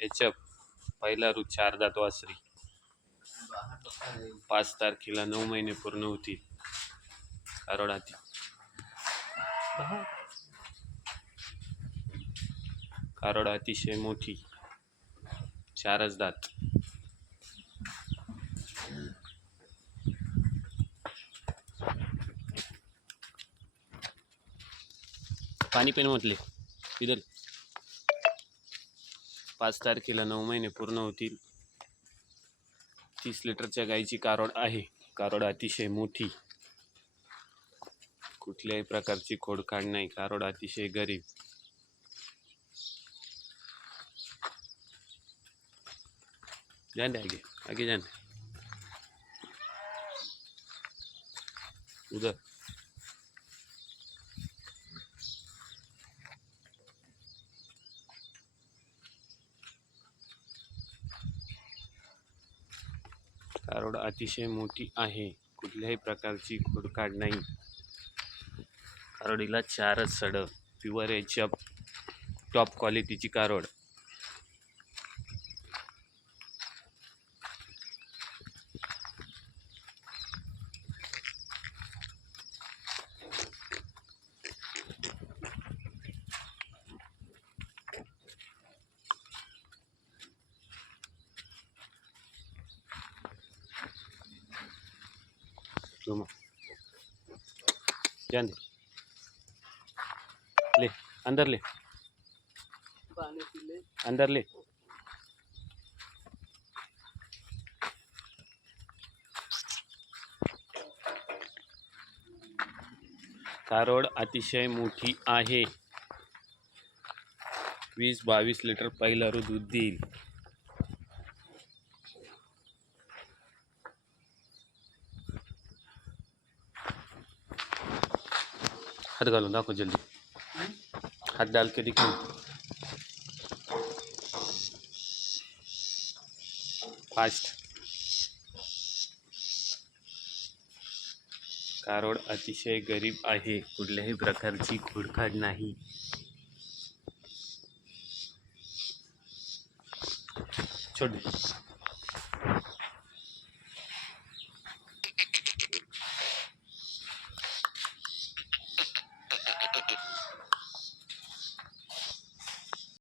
याच्या पहिला रू चार दात वासरी. पाच तारखेला नऊ महिने पूर्ण होतील. कारोड हाती कारोड अतिशय मोठी. चारच दात. पाणी पेन म्हटले. इधर पाच तारखेला नऊ महिने पूर्ण होतील. तीस लिटरच्या गाईची कारोड आहे. कारोड अतिशय मोठी. कुठल्याही प्रकारची खोडखाड नाही. कारोड अतिशय गरीब. जाने आगे. आगे जान उधर. कारोड अतिशय मोठी आहे. कुठल्याही प्रकारची खोडकाड नाही. कारोडीला चारच सडं प्युअर याच्या टॉप क्वालिटीची कारोड जान दे ले अंदर ले अंदर ले कारोड अतिशय मोठी आहे. वीस बावीस लिटर पहिलं रू दूध देईल. हात घालून दाखव जल्दी। हात डाल के दिखाओ फास्ट कारोड अतिशय गरीब आहे, कुठल्याही प्रकारची खुडखाड नाही. छोड.